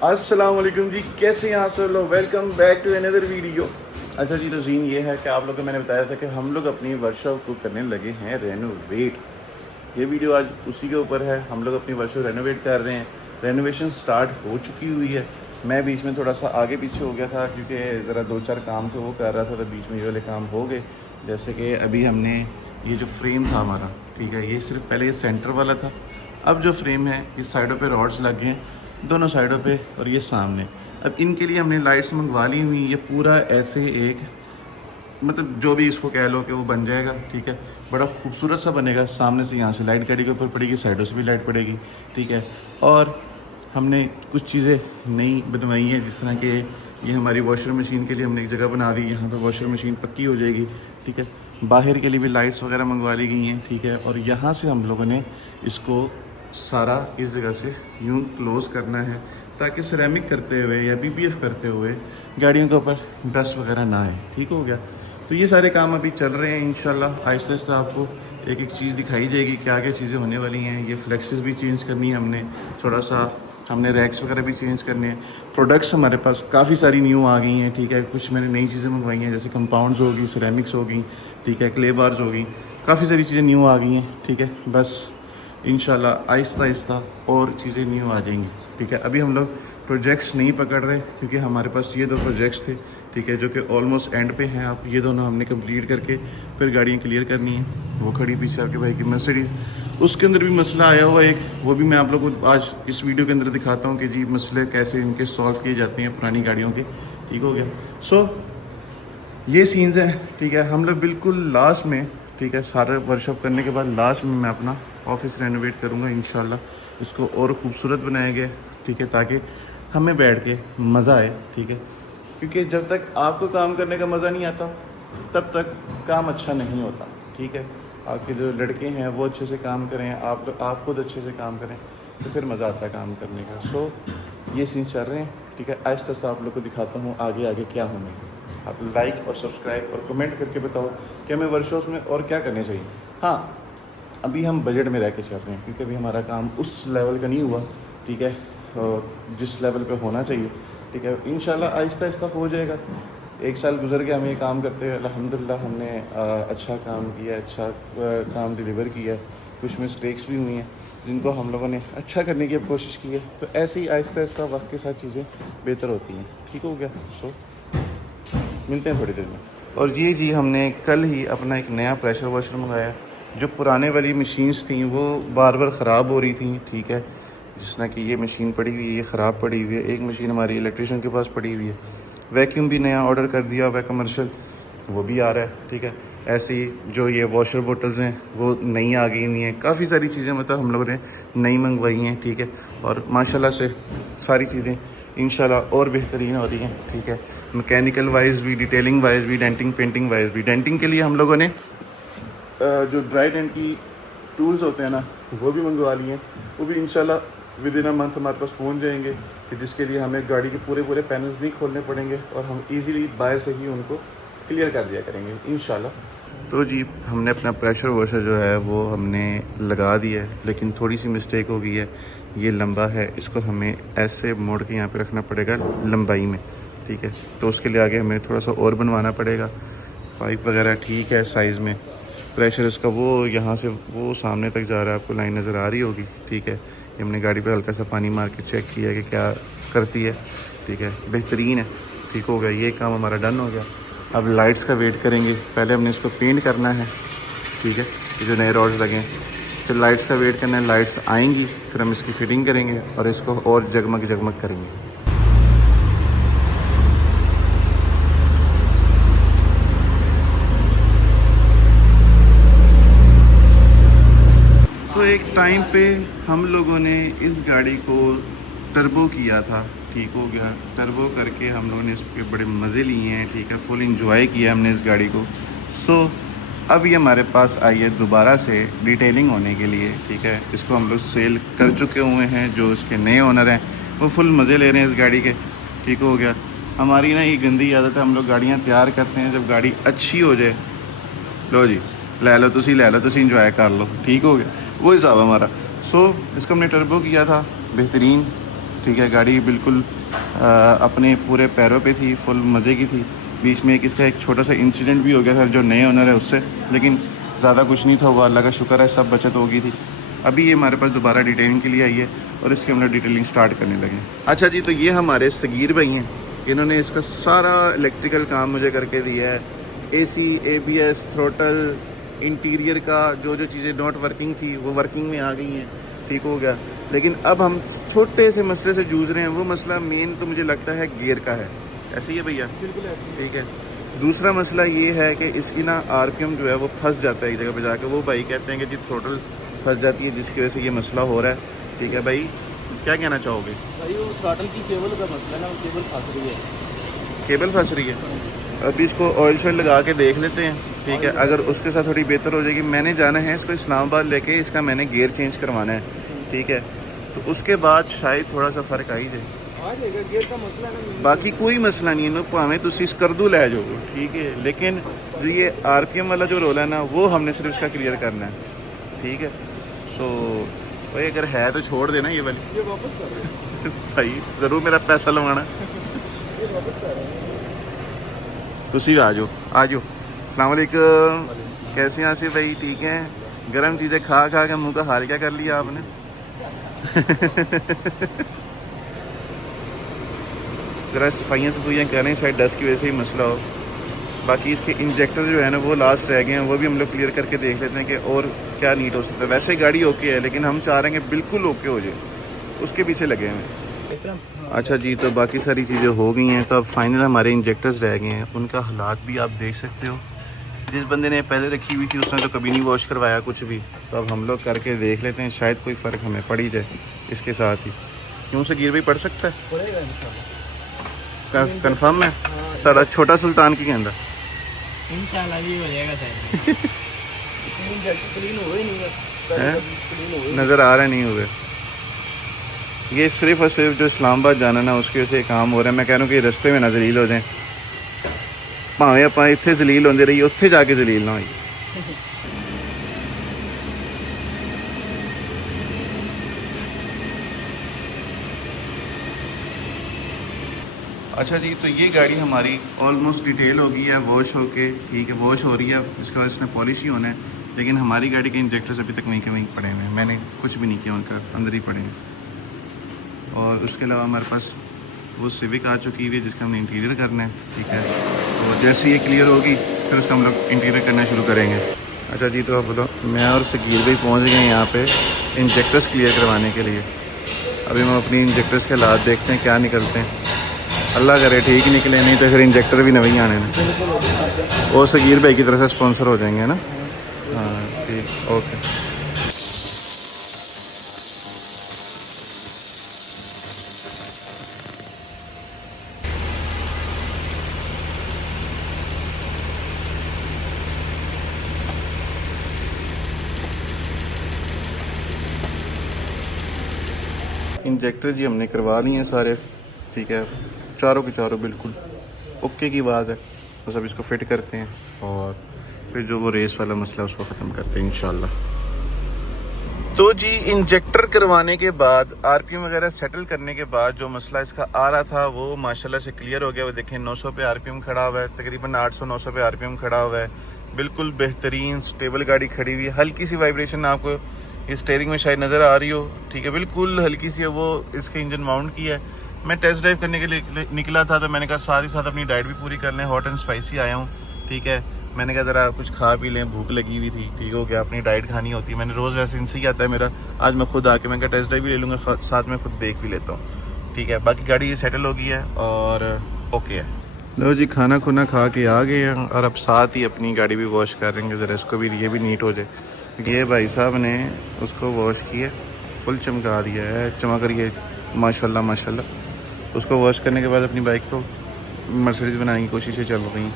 अस्सलाम वालेकुम जी, कैसे हैं आप सब लोग। Welcome back to another video. अच्छा जी, तो सीन ये है कि आप लोगों को मैंने बताया था कि हम लोग अपनी वर्कशॉप को करने लगे हैं रेनोवेट। ये वीडियो आज उसी के ऊपर है। हम लोग अपनी वर्कशॉप रेनोवेट कर रहे हैं। रेनोवेशन स्टार्ट हो चुकी हुई है। मैं बीच में थोड़ा सा आगे पीछे हो गया था क्योंकि ज़रा 2-4 काम थे वो कर रहा था, तो बीच में ये वाले काम हो गए। जैसे कि अभी हमने ये जो फ्रेम था हमारा, ठीक है, ये सिर्फ पहले ये सेंटर वाला था। अब जो फ्रेम है इस साइडों पे रॉड्स लग गए हैं, दोनों साइडों पे, और ये सामने। अब इनके लिए हमने लाइट्स मंगवा ली हुई। ये पूरा ऐसे एक, मतलब जो भी इसको कह लो कि वो बन जाएगा, ठीक है। बड़ा खूबसूरत सा बनेगा। सामने से यहाँ से लाइट गाड़ी के ऊपर पड़ेगी, साइडों से भी लाइट पड़ेगी, ठीक है। और हमने कुछ चीज़ें नई बनवाई हैं, जिस तरह के ये हमारी वॉशर मशीन के लिए हमने एक जगह बना दी, यहाँ पर वॉशर मशीन पक्की हो जाएगी, ठीक है। बाहर के लिए भी लाइट्स वगैरह मंगवा ली गई हैं, ठीक है। और यहाँ से हम लोगों ने इसको सारा इस जगह से यूं क्लोज़ करना है ताकि सिरेमिक करते हुए या बीपीएफ करते हुए गाड़ियों के ऊपर डस्ट वगैरह ना आए, ठीक हो गया। तो ये सारे काम अभी चल रहे हैं। इंशाल्लाह आहिस्ता आहिस्ता आपको एक एक चीज़ दिखाई जाएगी, क्या क्या चीज़ें होने वाली हैं। ये फ्लेक्सेस भी चेंज करनी है हमने, थोड़ा सा हमने रैक्स वगैरह भी चेंज करने हैं। प्रोडक्ट्स हमारे पास काफ़ी सारी न्यू आ गई हैं, ठीक है। कुछ मैंने नई चीज़ें मंगवाई हैं, जैसे कंपाउंड्स होगी, सिरेमिक्स होगी, ठीक है, क्ले बार्स होगी, काफ़ी सारी चीज़ें न्यू आ गई हैं, ठीक है। बस इंशाल्लाह आहिस्ता आहिस्ता और चीज़ें न्यू आ जाएंगी, ठीक है। अभी हम लोग प्रोजेक्ट्स नहीं पकड़ रहे क्योंकि हमारे पास ये 2 प्रोजेक्ट्स थे, ठीक है, जो कि ऑलमोस्ट एंड पे हैं। अब ये दोनों हमने कंप्लीट करके फिर गाड़ियाँ क्लियर करनी है। वो खड़ी पीछे आपके भाई की मर्सिडीज़, उसके अंदर भी मसला आया हुआ एक, वो भी मैं आप लोगों को आज इस वीडियो के अंदर दिखाता हूँ कि जी मसले कैसे इनके सॉल्व किए जाते हैं पुरानी गाड़ियों के, ठीक हो गया। सो ये सीन्स हैं, ठीक है। हम लोग बिल्कुल लास्ट में, ठीक है, सारा वर्कशॉप करने के बाद लास्ट में मैं अपना ऑफिस रेनोवेट करूँगा इंशाल्लाह। इसको और ख़ूबसूरत बनाया गया, ठीक है, ताकि हमें बैठ के मज़ा आए, ठीक है। क्योंकि जब तक आपको काम करने का मज़ा नहीं आता तब तक काम अच्छा नहीं होता, ठीक है। आपके जो लड़के हैं वो अच्छे से काम करें, आप खुद अच्छे से काम करें, तो फिर मज़ा आता है काम करने का। सो ये सीन चल रहे हैं, ठीक है। आहिस्ता आहिस्ता आप लोग को दिखाता हूँ आगे आगे क्या होने। आप लाइक और सब्सक्राइब और कमेंट करके बताओ कि हमें वर्कशॉप्स में और क्या करने चाहिए। हाँ, अभी हम बजट में रह के चल रहे हैं क्योंकि अभी हमारा काम उस लेवल का नहीं हुआ, ठीक है, जिस लेवल पे होना चाहिए, ठीक है। इंशाल्लाह आहिस्ता आहिस्ता हो जाएगा। 1 साल गुजर गया हमें ये काम करते हुए, अल्हम्दुलिल्लाह हमने अच्छा काम किया, अच्छा काम डिलीवर किया। कुछ मिस्टेक्स भी हुई हैं जिनको हम लोगों ने अच्छा करने की अब कोशिश की है। तो ऐसे ही आहिस्ता आहिस्ता वक्त के साथ चीज़ें बेहतर होती हैं, ठीक हो गया। सो मिलते हैं थोड़ी देर में। और जी हमने कल ही अपना एक नया प्रेशर वॉशर मंगाया। जो पुराने वाली मशीन्स थी वो बार बार ख़राब हो रही थी, ठीक है। जिस तरह की ये मशीन पड़ी हुई है, ये ख़राब पड़ी हुई है। एक मशीन हमारी इलेक्ट्रिशियन के पास पड़ी हुई है। वैक्यूम भी नया ऑर्डर कर दिया हुआ है कमर्शियल, वो भी आ रहा है, ठीक है। ऐसे ही जो ये वॉशर बोटल्स हैं वो नई आ गई हुई हैं। काफ़ी सारी चीज़ें मतलब हम लोगों ने नई मंगवाई हैं, ठीक है। और माशाल्लाह से सारी चीज़ें इंशाल्लाह और बेहतरीन हो रही हैं, ठीक है। मैकेनिकल वाइज भी, डिटेलिंग वाइज भी, डेंटिंग पेंटिंग वाइज भी। डेंटिंग के लिए हम लोगों ने जो ड्राई डेंट की टूल्स होते हैं ना, वो भी मंगवा लिए हैं। वो भी इंशाल्लाह विद इन अ मंथ हमारे पास पहुंच जाएंगे, कि जिसके लिए हमें गाड़ी के पूरे पैनल्स नहीं खोलने पड़ेंगे और हम इजीली बाहर से ही उनको क्लियर कर दिया करेंगे इंशाल्लाह। तो जी हमने अपना प्रेशर वॉशर जो है वो हमने लगा दिया है, लेकिन थोड़ी सी मिस्टेक हो गई है। ये लंबा है, इसको हमें ऐसे मोड़ के यहाँ पे रखना पड़ेगा लंबाई में, ठीक है। तो उसके लिए आगे हमें थोड़ा सा और बनवाना पड़ेगा। पाइप वगैरह ठीक है साइज़ में। प्रेशर इसका वो यहाँ से वो सामने तक जा रहा है, आपको लाइन नज़र आ रही होगी, ठीक है। ये हमने गाड़ी पे हल्का सा पानी मार के चेक किया कि क्या करती है, ठीक है, बेहतरीन है, ठीक हो गया। ये काम हमारा डन हो गया। अब लाइट्स का वेट करेंगे। पहले हमने इसको पेंट करना है, ठीक है, ये जो नए रॉड्स लगे हैं। फिर लाइट्स का वेट करना है, लाइट्स आएंगी, फिर हम इसकी फिटिंग करेंगे और इसको और जगमग जगमग करेंगे। तो एक टाइम पे हम लोगों ने इस गाड़ी को टर्बो किया था, ठीक हो गया। टर्बो करके हम लोगों ने इसके बड़े मज़े लिए हैं, ठीक है, फुल इंजॉय किया हमने इस गाड़ी को। सो अब ये हमारे पास आई है दोबारा से डिटेलिंग होने के लिए, ठीक है। इसको हम लोग सेल कर चुके हुए हैं। जो इसके नए ओनर हैं वो फुल मज़े ले रहे हैं इस गाड़ी के, ठीक हो गया। हमारी ना ये गंदी आदत है, हम लोग गाड़ियाँ तैयार करते हैं, जब गाड़ी अच्छी हो जाए, लो जी ले लो, तुसी इंजॉय कर लो, ठीक हो गया, वो हिसाब हमारा। सो इसको हमने टर्बो किया था, बेहतरीन, ठीक है, गाड़ी बिल्कुल अपने पूरे पैरों पे थी, फुल मज़े की थी। बीच में इसका एक छोटा सा इंसिडेंट भी हो गया था जो नए ओनर है उससे, लेकिन ज़्यादा कुछ नहीं था, वो अल्लाह का शुक्र है, सब बचत हो गई थी। अभी ये हमारे पास दोबारा डिटेलिंग के लिए आई है और इसकी हम लोग डिटेलिंग स्टार्ट करने लगे। अच्छा जी, तो ये हमारे सगीर भाई हैं, इन्होंने इसका सारा इलेक्ट्रिकल काम मुझे करके दिया है। AC, ABS, थ्रोटल, इंटीरियर का जो जो चीज़ें नॉट वर्किंग थी वो वर्किंग में आ गई हैं, ठीक हो गया। लेकिन अब हम छोटे से मसले से जूझ रहे हैं। वो मसला मेन तो मुझे लगता है गियर का है। ऐसे ही है भैया? बिल्कुल ऐसे। ठीक है। दूसरा मसला ये है कि इसकी ना RPM जो है वो फंस जाता है एक जगह पे जाकर। वो भाई कहते हैं कि जी थ्रोटल फंस जाती है, जिसकी वजह से ये मसला हो रहा है। ठीक है भाई, क्या कहना चाहोगे? भाई वो थ्रॉटल की केबल का मसला है ना, वो केबल फंस रही है। केबल फंस रही है। अभी इसको ऑयल शॉयल लगा के देख लेते हैं, ठीक है। अगर उसके साथ थोड़ी बेहतर हो जाएगी, मैंने जाना है इसको इस्लामाबाद लेके, इसका मैंने गियर चेंज करवाना है, ठीक है। तो उसके बाद शायद थोड़ा सा फ़र्क आ ही जाए। आ जाएगा, गियर का मसला है ना। बाकी कोई मसला नहीं है ना, भावें तुम करदू लै जाओ, ठीक है। लेकिन जो ये RPM वाला जो रोल है ना, वो हमने सिर्फ इसका क्लियर करना है, ठीक है। सो भाई अगर है तो छोड़ देना ये वाली। ये वापस कर रहे हैं। भाई ज़रूर मेरा पैसा लवाना। ये वापस कर रहे हैं। तुसी आ जाओ, आ जाओ। अस्सलाम वालेकुम, कैसे हैं आसिफ भाई? ठीक हैं। गर्म चीज़ें खा खा के मुंह का हाल क्या कर लिया आपने? ज़रा सफाइयाँ करें, शायद डस्ट की वजह से ही मसला हो। बाकी इसके इंजेक्टर जो है ना वो लास्ट रह गए हैं, वो भी हम लोग क्लियर करके देख लेते हैं कि और क्या नीट हो सकता है। वैसे गाड़ी ओके है, लेकिन हम चाह रहे हैं कि बिल्कुल ओके हो जाए, उसके पीछे लगे हैं। अच्छा जी, तो बाकी सारी चीज़ें हो गई हैं, तो अब फाइनल हमारे इंजेक्टर्स रह गए हैं। उनका हालात भी आप देख सकते हो। जिस बंदे ने पहले रखी हुई थी उसने तो कभी नहीं वॉश करवाया कुछ भी। तो अब हम लोग करके देख लेते हैं, शायद कोई फ़र्क हमें पड़ ही जाए इसके साथ ही। क्यों से गिर भी पड़ सकता है? पड़ेगा इंशाल्लाह। कन्फर्म है? सारा छोटा सुल्तान की कहता इंशाल्लाह भी हो जाएगा शायद। क्लीन हो ही नहीं है, क्लीन हो नज़र आ रहा नहीं हुए। ये सिर्फ और सिर्फ जो इस्लामाबाद जाना ना उसकी वजह से काम हो रहा है। मैं कह रहा हूँ कि रस्ते में ना जलील हो जाए, भावें आप इतने जलील होंगे रहिए, उत्थे जाके जलील ना होइए। अच्छा जी, तो ये गाड़ी हमारी ऑलमोस्ट डिटेल हो गई है, वॉश होके, ठीक है, वॉश हो रही है। इसके बाद इसने पॉलिश ही होना है। लेकिन हमारी गाड़ी के इंजेक्टर्स अभी तक वहीं के वहीं पड़े हुए हैं, मैंने कुछ भी नहीं किया, उनका अंदर ही पड़े हैं। और उसके अलावा हमारे पास वो सिविक आ चुकी हुई है जिसका हमने इंटीरियर करना है, ठीक है। तो जैसे ये क्लियर होगी फिर उसका हम लोग इंटीरियर करना शुरू करेंगे। अच्छा जी, तो अब मैं और सकीर भाई पहुँच गए यहाँ पे इंजेक्टर्स क्लियर करवाने के लिए। अभी हम अपनी इंजेक्टर्स के हालात देखते हैं क्या निकलते हैं। अल्लाह करे ठीक ही निकले, नहीं तो फिर इंजेक्टर भी नहीं आने हैं। वो सगीर भाई की तरफ से स्पॉन्सर हो जाएंगे ना। हाँ ठीक, ओके। इंजेक्टर जी हमने करवा लिए हैं सारे, ठीक है, चारों के चारों बिल्कुल ओके की बात है। बस अब इसको फिट करते हैं और फिर जो वो रेस वाला मसला है उसको ख़त्म करते हैं इंशाल्लाह। तो जी इंजेक्टर करवाने के बाद, RPM वगैरह सेटल करने के बाद जो मसला इसका आ रहा था वो माशाल्लाह से क्लियर हो गया। वो देखें 900 पे RPM खड़ा हुआ है, तकरीबन 800-900 पे RPM खड़ा हुआ है। बिल्कुल बेहतरीन स्टेबल गाड़ी खड़ी हुई है। हल्की सी वाइब्रेशन आपको ये स्टेयरिंग में शायद नज़र आ रही हो, ठीक है, बिल्कुल हल्की सी है। वो इसके इंजन माउंट की है। मैं टेस्ट ड्राइव करने के लिए निकला था, तो मैंने कहा साथ ही साथ अपनी डाइट भी पूरी कर लें। हॉट एंड स्पाइसी आया हूँ, ठीक है। मैंने कहा ज़रा कुछ खा पी लें, भूख लगी हुई थी, ठीक हो गया। अपनी डाइट खानी होती है, मैंने रोज़ वैसे इनसे ही आता है मेरा। आज मैं खुद आके मैं कहा टेस्ट ड्राइव भी ले लूँगा, साथ में खुद देख भी लेता हूँ, ठीक है। बाकी गाड़ी ये सेटल हो गई है और ओके है। लो जी, खाना खुना खा के आ गए हैं और अब साथ ही अपनी गाड़ी भी वॉश करेंगे, ज़रा इसको भी, ये भी नीट हो जाए। ये भाई साहब ने उसको वॉश किया, फुल चमका दिया है, चमक रही है माशाल्लाह माशाल्लाह। उसको वॉश करने के बाद अपनी बाइक को मर्सिडीज़ बनाने की कोशिशें चल रही हैं।